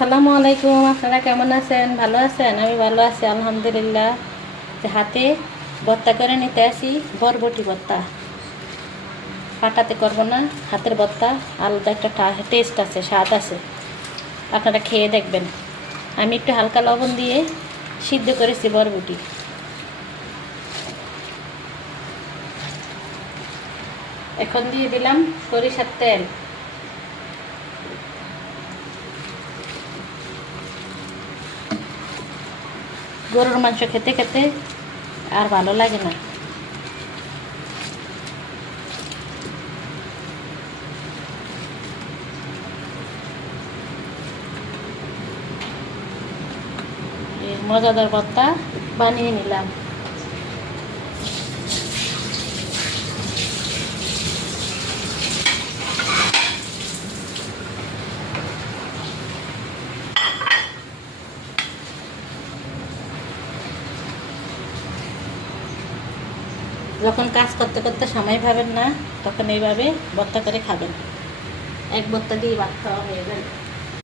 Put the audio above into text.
আসসালামু আলাইকুম। আপনারা কেমন আছেন? ভালো আছেন? আমি ভালো আছি আলহামদুলিল্লাহ। হাতে ভর্তা করে নিতে আসি বরবটি ভর্তা। পাটাতে করবো না, হাতের ভর্তা আলাদা একটা টেস্ট আছে, স্বাদ আছে। আপনারা খেয়ে দেখবেন। আমি একটু হালকা লবণ দিয়ে সিদ্ধ করেছি বরবটি। এখন দিয়ে দিলাম সরিষার তেল। গরুর মাংস খেতে খেতে আর ভালো লাগে না। মজাদার ভর্তা বানিয়ে নিলাম। যখন কাজ করতে করতে সময় পাবেন না, তখন এইভাবে ভর্তা করে খাবেন। এক ভর্তা দিয়ে ভাত খাওয়া হয়ে গেল।